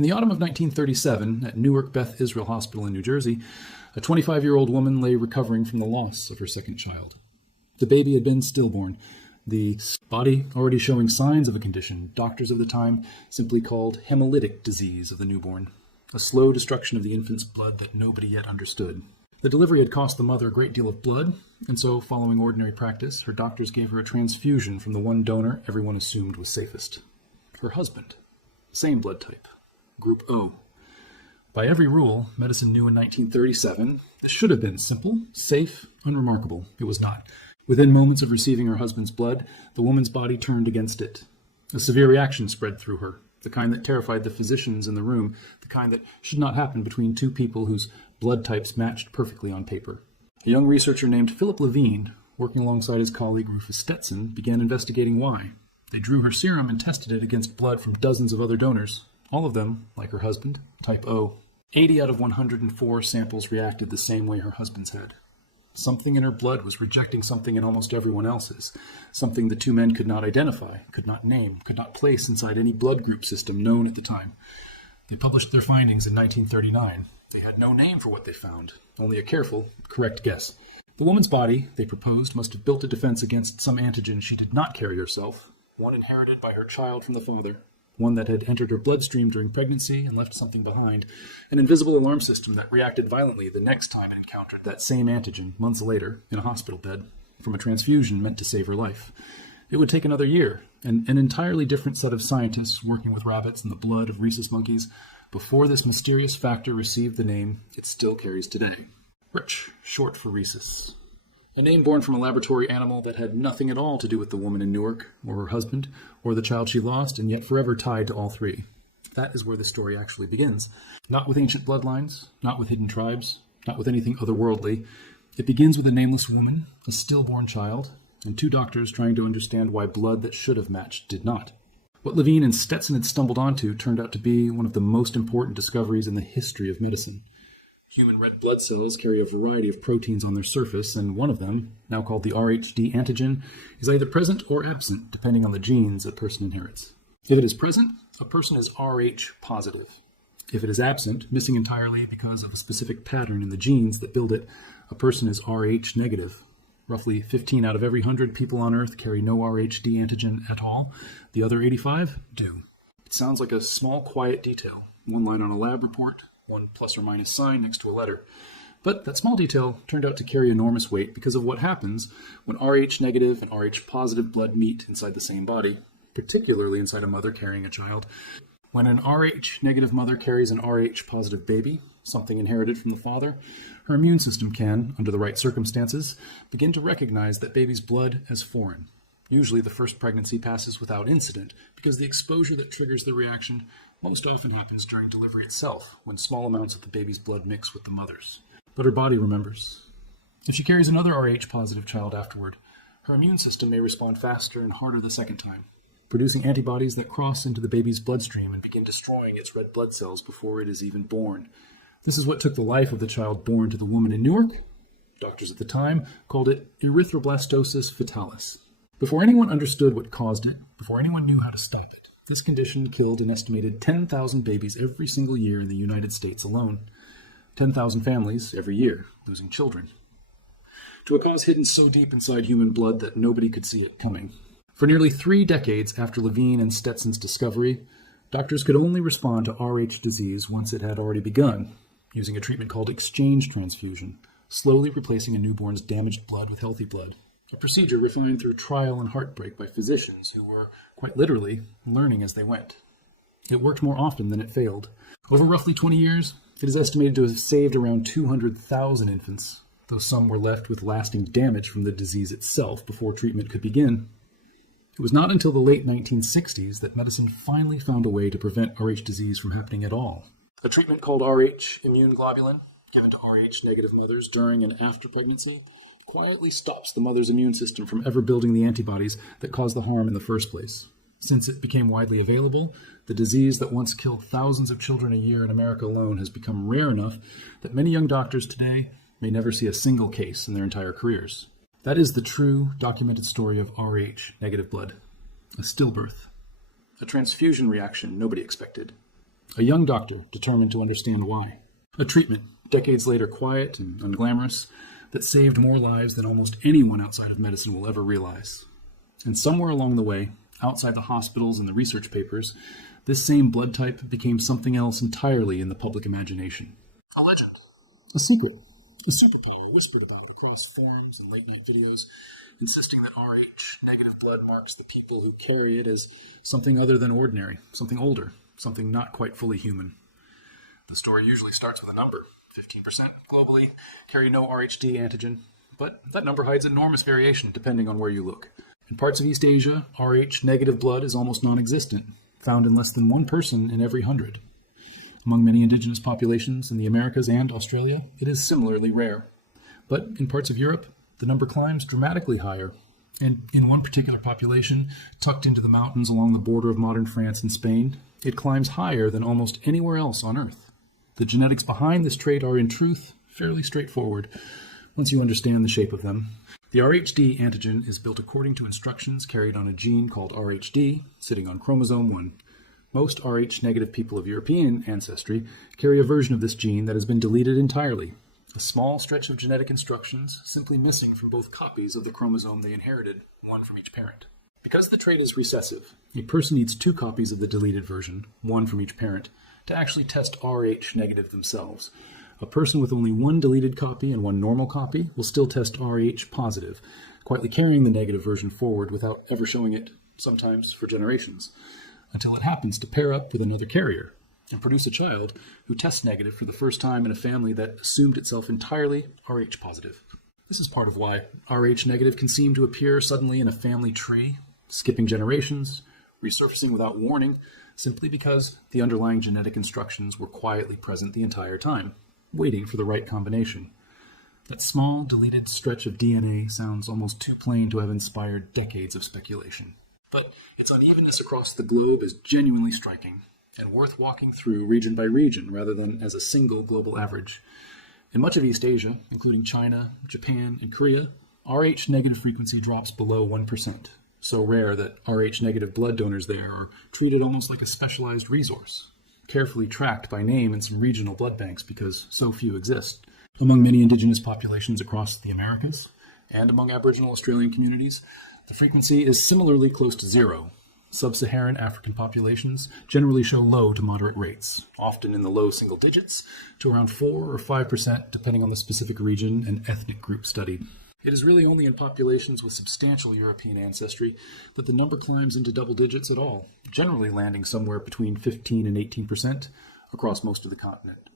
In the autumn of 1937, at Newark Beth Israel Hospital in New Jersey, a 25-year-old woman lay recovering from the loss of her second child. The baby had been stillborn, the body already showing signs of a condition doctors of the time simply called hemolytic disease of the newborn, a slow destruction of the infant's blood that nobody yet understood. The delivery had cost the mother a great deal of blood, and so, following ordinary practice, her doctors gave her a transfusion from the one donor everyone assumed was safest. Her husband. Same blood type. Group O. By every rule, medicine knew in 1937, this should have been simple, safe, unremarkable. It was not. Within moments of receiving her husband's blood, the woman's body turned against it. A severe reaction spread through her, the kind that terrified the physicians in the room, the kind that should not happen between two people whose blood types matched perfectly on paper. A young researcher named Philip Levine, working alongside his colleague Rufus Stetson, began investigating why. They drew her serum and tested it against blood from dozens of other donors, all of them, like her husband, type O. 80 out of 104 samples reacted the same way her husband's had. Something in her blood was rejecting something in almost everyone else's, something the two men could not identify, could not name, could not place inside any blood group system known at the time. They published their findings in 1939. They had no name for what they found, only a careful, correct guess. The woman's body, they proposed, must have built a defense against some antigen she did not carry herself, one inherited by her child from the father, one that had entered her bloodstream during pregnancy and left something behind, an invisible alarm system that reacted violently the next time it encountered that same antigen months later in a hospital bed from a transfusion meant to save her life. It would take another year, and an entirely different set of scientists working with rabbits and the blood of rhesus monkeys before this mysterious factor received the name it still carries today. Rich, short for rhesus. A name born from a laboratory animal that had nothing at all to do with the woman in Newark, or her husband, or the child she lost, and yet forever tied to all three. That is where the story actually begins. Not with ancient bloodlines, not with hidden tribes, not with anything otherworldly. It begins with a nameless woman, a stillborn child, and two doctors trying to understand why blood that should have matched did not. What Levine and Stetson had stumbled onto turned out to be one of the most important discoveries in the history of medicine. Human red blood cells carry a variety of proteins on their surface, and one of them, now called the RhD antigen, is either present or absent, depending on the genes a person inherits. If it is present, a person is Rh positive. If it is absent, missing entirely because of a specific pattern in the genes that build it, a person is Rh negative. Roughly 15 out of every 100 people on Earth carry no RhD antigen at all. The other 85 do. It sounds like a small, quiet detail, one line on a lab report, one plus or minus sign next to a letter. But that small detail turned out to carry enormous weight because of what happens when Rh negative and Rh positive blood meet inside the same body, particularly inside a mother carrying a child. When an Rh negative mother carries an Rh positive baby, something inherited from the father, her immune system can, under the right circumstances, begin to recognize that baby's blood as foreign. Usually the first pregnancy passes without incident because the exposure that triggers the reaction most often happens during delivery itself, when small amounts of the baby's blood mix with the mother's. But her body remembers. If she carries another Rh positive child afterward, her immune system may respond faster and harder the second time, producing antibodies that cross into the baby's bloodstream and begin destroying its red blood cells before it is even born. This is what took the life of the child born to the woman in Newark. Doctors at the time called it erythroblastosis fetalis. Before anyone understood what caused it, before anyone knew how to stop it, this condition killed an estimated 10,000 babies every single year in the United States alone. 10,000 families every year losing children. To a cause hidden so deep inside human blood that nobody could see it coming. For nearly 3 decades after Levine and Stetson's discovery, doctors could only respond to Rh disease once it had already begun, using a treatment called exchange transfusion, slowly replacing a newborn's damaged blood with healthy blood. A procedure refined through trial and heartbreak by physicians who were, quite literally, learning as they went. It worked more often than it failed. Over roughly 20 years, it is estimated to have saved around 200,000 infants, though some were left with lasting damage from the disease itself before treatment could begin. It was not until the late 1960s that medicine finally found a way to prevent Rh disease from happening at all. A treatment called Rh immune globulin, given to Rh negative mothers during and after pregnancy, quietly stops the mother's immune system from ever building the antibodies that caused the harm in the first place. Since it became widely available, the disease that once killed thousands of children a year in America alone has become rare enough that many young doctors today may never see a single case in their entire careers. That is the true, documented story of Rh negative blood. A stillbirth. A transfusion reaction nobody expected. A young doctor determined to understand why. A treatment, decades later quiet and unglamorous, that saved more lives than almost anyone outside of medicine will ever realize. And somewhere along the way, outside the hospitals and the research papers, this same blood type became something else entirely in the public imagination. A legend. A secret. A superpower whispered about it across forums and late-night videos, insisting that Rh negative blood marks the people who carry it as something other than ordinary, something older, something not quite fully human. The story usually starts with a number. 15% globally carry no RhD antigen, but that number hides enormous variation depending on where you look. In parts of East Asia, Rh negative blood is almost non-existent, found in less than 1 person in every 100. Among many indigenous populations in the Americas and Australia, it is similarly rare. But in parts of Europe, the number climbs dramatically higher. And in one particular population, tucked into the mountains along the border of modern France and Spain, it climbs higher than almost anywhere else on Earth. The genetics behind this trait are, in truth, fairly straightforward, once you understand the shape of them. The RhD antigen is built according to instructions carried on a gene called RhD, sitting on chromosome 1. Most Rh-negative people of European ancestry carry a version of this gene that has been deleted entirely, a small stretch of genetic instructions simply missing from both copies of the chromosome they inherited, one from each parent. Because the trait is recessive, a person needs 2 copies of the deleted version, one from each parent, to actually test Rh-negative themselves. A person with only 1 deleted copy and 1 normal copy will still test Rh-positive, quietly carrying the negative version forward without ever showing it, sometimes for generations, until it happens to pair up with another carrier and produce a child who tests negative for the first time in a family that assumed itself entirely Rh-positive. This is part of why Rh-negative can seem to appear suddenly in a family tree, skipping generations, resurfacing without warning, simply because the underlying genetic instructions were quietly present the entire time, waiting for the right combination. That small, deleted stretch of DNA sounds almost too plain to have inspired decades of speculation. But its unevenness across the globe is genuinely striking, and worth walking through region by region rather than as a single global average. In much of East Asia, including China, Japan, and Korea, Rh-negative frequency drops below 1%. So rare that Rh-negative blood donors there are treated almost like a specialized resource, carefully tracked by name in some regional blood banks because so few exist. Among many indigenous populations across the Americas, and among Aboriginal Australian communities, the frequency is similarly close to 0. Sub-Saharan African populations generally show low to moderate rates, often in the low single digits, to around 4 or 5% depending on the specific region and ethnic group studied. It is really only in populations with substantial European ancestry that the number climbs into double digits at all, generally landing somewhere between 15 and 18% across most of the continent.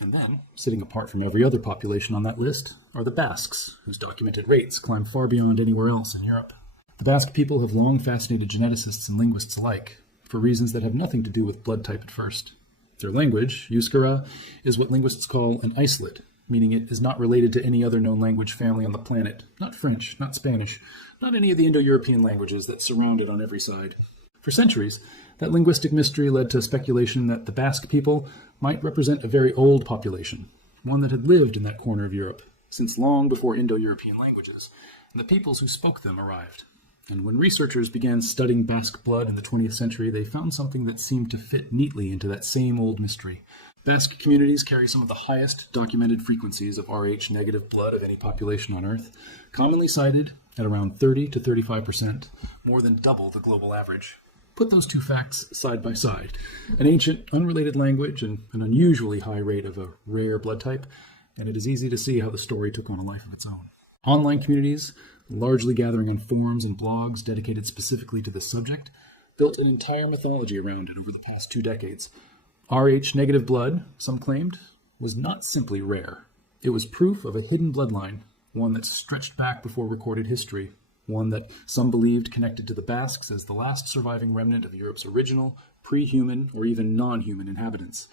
And then, sitting apart from every other population on that list, are the Basques, whose documented rates climb far beyond anywhere else in Europe. The Basque people have long fascinated geneticists and linguists alike, for reasons that have nothing to do with blood type at first. Their language, Euskara, is what linguists call an isolate, meaning it is not related to any other known language family on the planet, not French, not Spanish, not any of the Indo-European languages that surround it on every side. For centuries, that linguistic mystery led to speculation that the Basque people might represent a very old population, one that had lived in that corner of Europe, since long before Indo-European languages, and the peoples who spoke them arrived. And when researchers began studying Basque blood in the 20th century, they found something that seemed to fit neatly into that same old mystery. Basque communities carry some of the highest documented frequencies of Rh-negative blood of any population on Earth, commonly cited at around 30 to 35%, more than double the global average. Put those two facts side by side, an ancient, unrelated language and an unusually high rate of a rare blood type, and it is easy to see how the story took on a life of its own. Online communities, largely gathering on forums and blogs dedicated specifically to this subject, built an entire mythology around it over the past 2 decades. Rh-negative blood, some claimed, was not simply rare. It was proof of a hidden bloodline, one that stretched back before recorded history, one that some believed connected to the Basques as the last surviving remnant of Europe's original, pre-human, or even non-human inhabitants.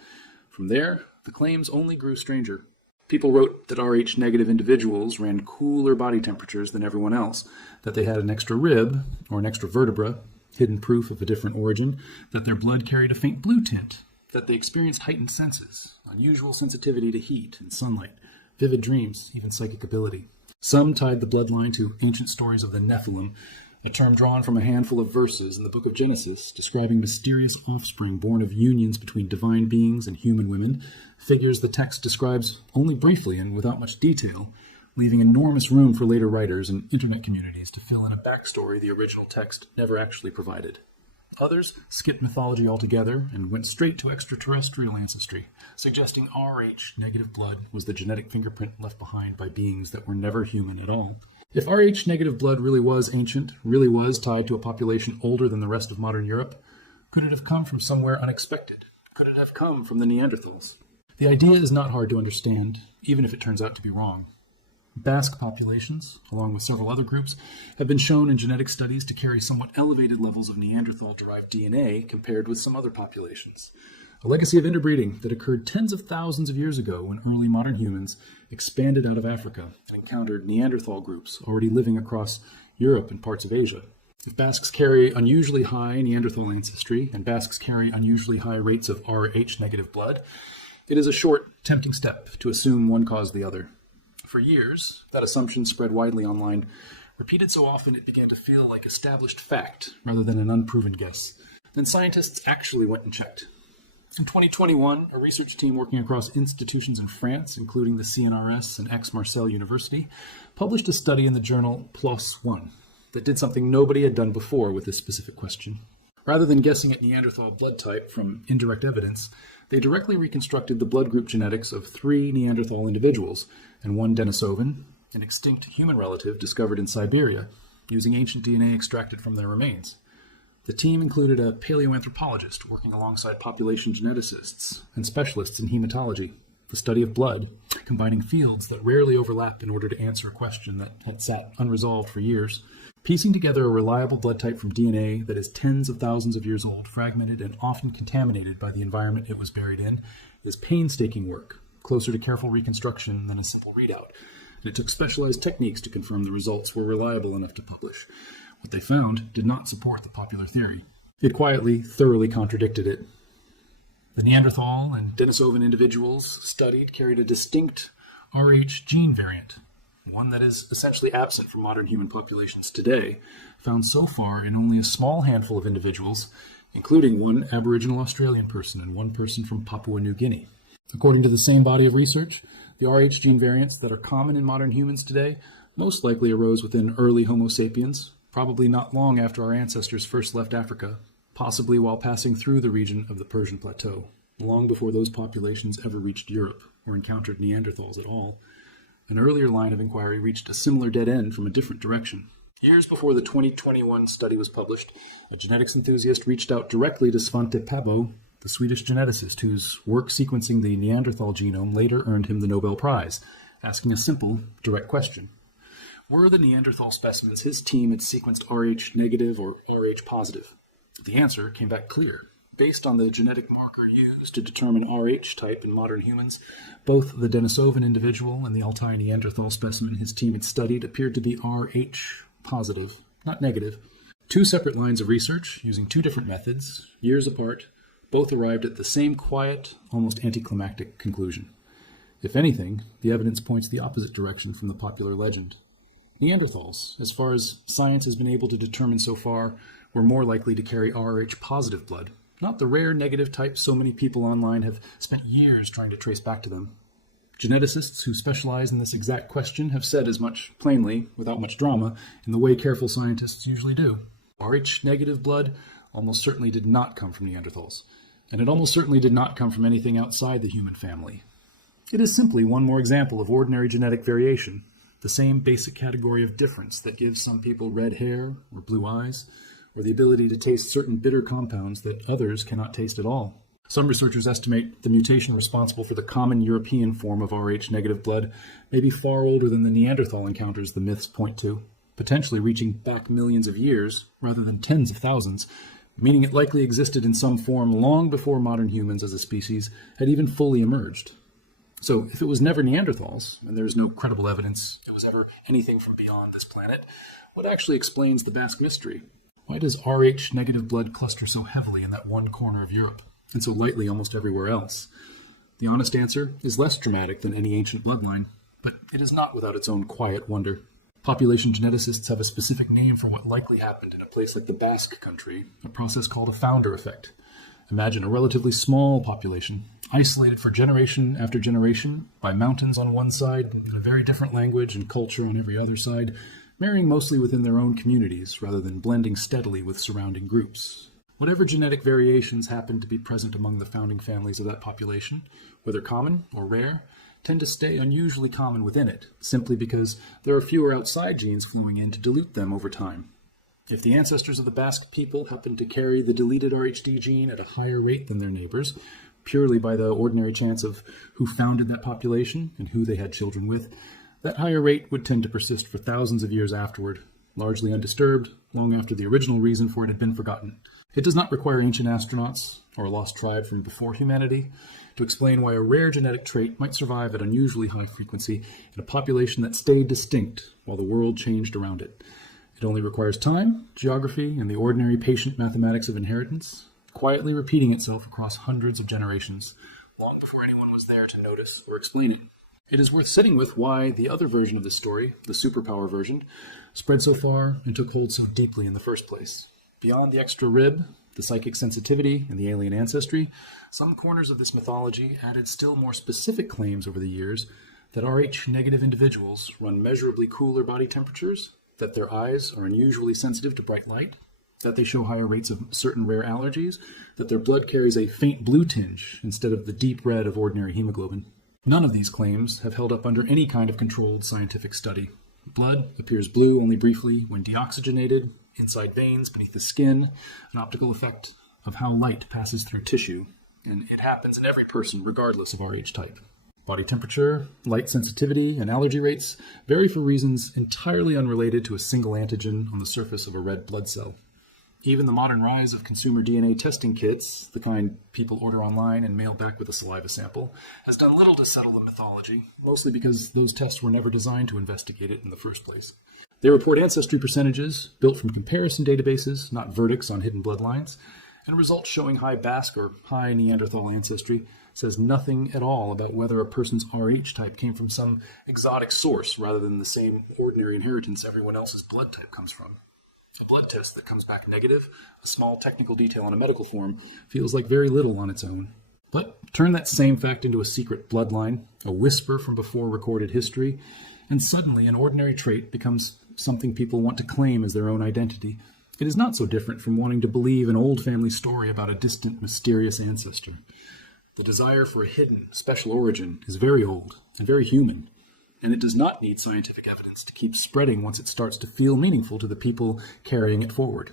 From there, the claims only grew stranger. People wrote that Rh-negative individuals ran cooler body temperatures than everyone else, that they had an extra rib, or an extra vertebra, hidden proof of a different origin, that their blood carried a faint blue tint, that they experienced heightened senses, unusual sensitivity to heat and sunlight, vivid dreams, even psychic ability. Some tied the bloodline to ancient stories of the Nephilim, a term drawn from a handful of verses in the book of Genesis describing mysterious offspring born of unions between divine beings and human women, figures the text describes only briefly and without much detail, leaving enormous room for later writers and internet communities to fill in a backstory the original text never actually provided. Others skipped mythology altogether and went straight to extraterrestrial ancestry, suggesting Rh negative blood was the genetic fingerprint left behind by beings that were never human at all. If Rh negative blood really was ancient, really was tied to a population older than the rest of modern Europe, could it have come from somewhere unexpected? Could it have come from the Neanderthals? The idea is not hard to understand, even if it turns out to be wrong. Basque populations, along with several other groups, have been shown in genetic studies to carry somewhat elevated levels of Neanderthal-derived DNA compared with some other populations. A legacy of interbreeding that occurred tens of thousands of years ago when early modern humans expanded out of Africa and encountered Neanderthal groups already living across Europe and parts of Asia. If Basques carry unusually high Neanderthal ancestry and Basques carry unusually high rates of Rh negative blood, it is a short, tempting step to assume one caused the other. For years, that assumption spread widely online, repeated so often it began to feel like established fact rather than an unproven guess. Then scientists actually went and checked. In 2021, a research team working across institutions in France, including the CNRS and Aix-Marseille University, published a study in the journal PLOS ONE that did something nobody had done before with this specific question. Rather than guessing at Neanderthal blood type from indirect evidence, they directly reconstructed the blood group genetics of 3 Neanderthal individuals and 1 Denisovan, an extinct human relative discovered in Siberia, using ancient DNA extracted from their remains. The team included a paleoanthropologist working alongside population geneticists and specialists in hematology, the study of blood, combining fields that rarely overlap in order to answer a question that had sat unresolved for years. Piecing together a reliable blood type from DNA that is tens of thousands of years old, fragmented, and often contaminated by the environment it was buried in, is painstaking work, closer to careful reconstruction than a simple readout. And it took specialized techniques to confirm the results were reliable enough to publish. What they found did not support the popular theory. It quietly, thoroughly contradicted it. The Neanderthal and Denisovan individuals studied carried a distinct Rh gene variant, one that is essentially absent from modern human populations today, found so far in only a small handful of individuals, including 1 Aboriginal Australian person and 1 person from Papua New Guinea. According to the same body of research, the Rh gene variants that are common in modern humans today most likely arose within early Homo sapiens, probably not long after our ancestors first left Africa, possibly while passing through the region of the Persian Plateau, long before those populations ever reached Europe or encountered Neanderthals at all. An earlier line of inquiry reached a similar dead end from a different direction. Years before the 2021 study was published, a genetics enthusiast reached out directly to Svante Pääbo, the Swedish geneticist whose work sequencing the Neanderthal genome later earned him the Nobel Prize, asking a simple, direct question. Were the Neanderthal specimens his team had sequenced Rh negative or Rh positive? The answer came back clear. Based on the genetic marker used to determine Rh type in modern humans, both the Denisovan individual and the Altai Neanderthal specimen his team had studied appeared to be Rh positive, not negative. 2 separate lines of research, using 2 different methods, years apart, both arrived at the same quiet, almost anticlimactic conclusion. If anything, the evidence points the opposite direction from the popular legend. Neanderthals, as far as science has been able to determine so far, were more likely to carry Rh positive blood, not the rare negative type so many people online have spent years trying to trace back to them. Geneticists who specialize in this exact question have said as much plainly, without much drama, in the way careful scientists usually do. Rh negative blood almost certainly did not come from Neanderthals, and it almost certainly did not come from anything outside the human family. It is simply one more example of ordinary genetic variation, the same basic category of difference that gives some people red hair or blue eyes, or the ability to taste certain bitter compounds that others cannot taste at all. Some researchers estimate the mutation responsible for the common European form of Rh negative blood may be far older than the Neanderthal encounters the myths point to, potentially reaching back millions of years rather than tens of thousands, meaning it likely existed in some form long before modern humans as a species had even fully emerged. So if it was never Neanderthals, and there is no credible evidence it was ever anything from beyond this planet, what actually explains the Basque mystery? Why does Rh negative blood cluster so heavily in that one corner of Europe, and so lightly almost everywhere else? The honest answer is less dramatic than any ancient bloodline, but it is not without its own quiet wonder. Population geneticists have a specific name for what likely happened in a place like the Basque country, a process called a founder effect. Imagine a relatively small population, isolated for generation after generation by mountains on one side and a very different language and culture on every other side, marrying mostly within their own communities rather than blending steadily with surrounding groups. Whatever genetic variations happen to be present among the founding families of that population, whether common or rare, tend to stay unusually common within it, simply because there are fewer outside genes flowing in to dilute them over time. If the ancestors of the Basque people happen to carry the deleted RHD gene at a higher rate than their neighbors, purely by the ordinary chance of who founded that population and who they had children with, that higher rate would tend to persist for thousands of years afterward, largely undisturbed, long after the original reason for it had been forgotten. It does not require ancient astronauts, or a lost tribe from before humanity, to explain why a rare genetic trait might survive at unusually high frequency in a population that stayed distinct while the world changed around it. It only requires time, geography, and the ordinary patient mathematics of inheritance, quietly repeating itself across hundreds of generations, long before anyone was there to notice or explain it. It is worth sitting with why the other version of this story, the superpower version, spread so far and took hold so deeply in the first place. Beyond the extra rib, the psychic sensitivity, and the alien ancestry, some corners of this mythology added still more specific claims over the years that Rh-negative individuals run measurably cooler body temperatures, that their eyes are unusually sensitive to bright light, that they show higher rates of certain rare allergies, that their blood carries a faint blue tinge instead of the deep red of ordinary hemoglobin. None of these claims have held up under any kind of controlled scientific study. Blood appears blue only briefly when deoxygenated, inside veins, beneath the skin, an optical effect of how light passes through tissue, and it happens in every person regardless of Rh type. Body temperature, light sensitivity, and allergy rates vary for reasons entirely unrelated to a single antigen on the surface of a red blood cell. Even the modern rise of consumer DNA testing kits, the kind people order online and mail back with a saliva sample, has done little to settle the mythology, mostly because those tests were never designed to investigate it in the first place. They report ancestry percentages built from comparison databases, not verdicts on hidden bloodlines, and results showing high Basque or high Neanderthal ancestry says nothing at all about whether a person's Rh type came from some exotic source rather than the same ordinary inheritance everyone else's blood type comes from. A blood test that comes back negative, a small technical detail on a medical form, feels like very little on its own. But turn that same fact into a secret bloodline, a whisper from before recorded history, and suddenly an ordinary trait becomes something people want to claim as their own identity. It is not so different from wanting to believe an old family story about a distant, mysterious ancestor. The desire for a hidden, special origin is very old and very human, and it does not need scientific evidence to keep spreading once it starts to feel meaningful to the people carrying it forward.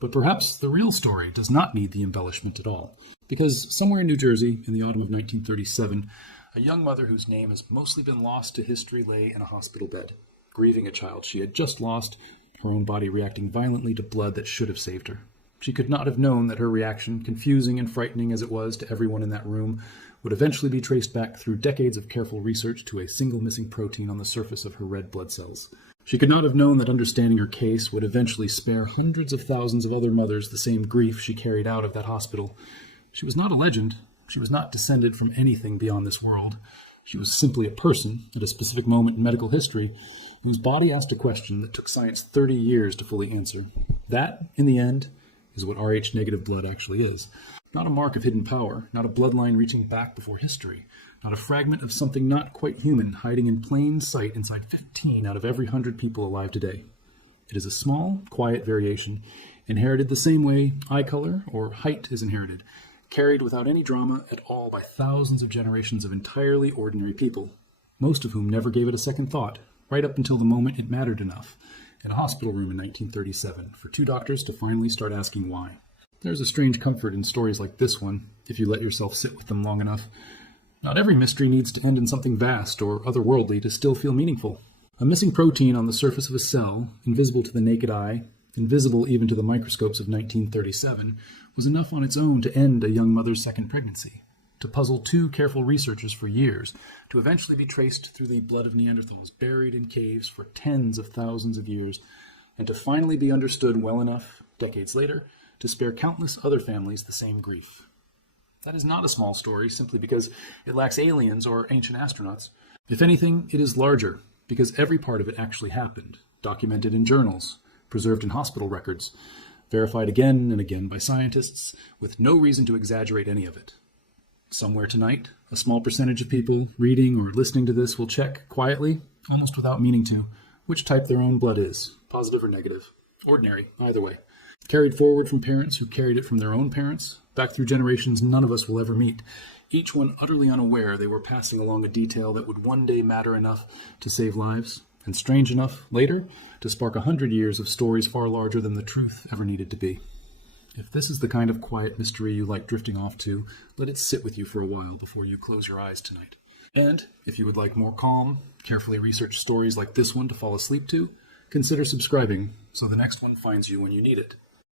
But perhaps the real story does not need the embellishment at all, because somewhere in New Jersey, in the autumn of 1937, a young mother whose name has mostly been lost to history lay in a hospital bed, grieving a child she had just lost, her own body reacting violently to blood that should have saved her. She could not have known that her reaction, confusing and frightening as it was to everyone in that room, would eventually be traced back through decades of careful research to a single missing protein on the surface of her red blood cells. She could not have known that understanding her case would eventually spare hundreds of thousands of other mothers the same grief she carried out of that hospital. She was not a legend. She was not descended from anything beyond this world. She was simply a person at a specific moment in medical history whose body asked a question that took science 30 years to fully answer. That, in the end, is what Rh-negative blood actually is. Not a mark of hidden power, not a bloodline reaching back before history, not a fragment of something not quite human hiding in plain sight inside 15 out of every 100 people alive today. It is a small, quiet variation, inherited the same way eye color or height is inherited, carried without any drama at all by thousands of generations of entirely ordinary people, most of whom never gave it a second thought, right up until the moment it mattered enough, in a hospital room in 1937, for two doctors to finally start asking why. There's a strange comfort in stories like this one, if you let yourself sit with them long enough. Not every mystery needs to end in something vast or otherworldly to still feel meaningful. A missing protein on the surface of a cell, invisible to the naked eye, invisible even to the microscopes of 1937, was enough on its own to end a young mother's second pregnancy, to puzzle two careful researchers for years, to eventually be traced through the blood of Neanderthals buried in caves for tens of thousands of years, and to finally be understood well enough, decades later, to spare countless other families the same grief. That is not a small story simply because it lacks aliens or ancient astronauts. If anything, it is larger, because every part of it actually happened, documented in journals, preserved in hospital records, verified again and again by scientists, with no reason to exaggerate any of it. Somewhere tonight, a small percentage of people reading or listening to this will check quietly, almost without meaning to, which type their own blood is, positive or negative, ordinary, either way. Carried forward from parents who carried it from their own parents, back through generations none of us will ever meet, each one utterly unaware they were passing along a detail that would one day matter enough to save lives, and strange enough, later, to spark 100 years of stories far larger than the truth ever needed to be. If this is the kind of quiet mystery you like drifting off to, let it sit with you for a while before you close your eyes tonight. And if you would like more calm, carefully researched stories like this one to fall asleep to, consider subscribing so the next one finds you when you need it.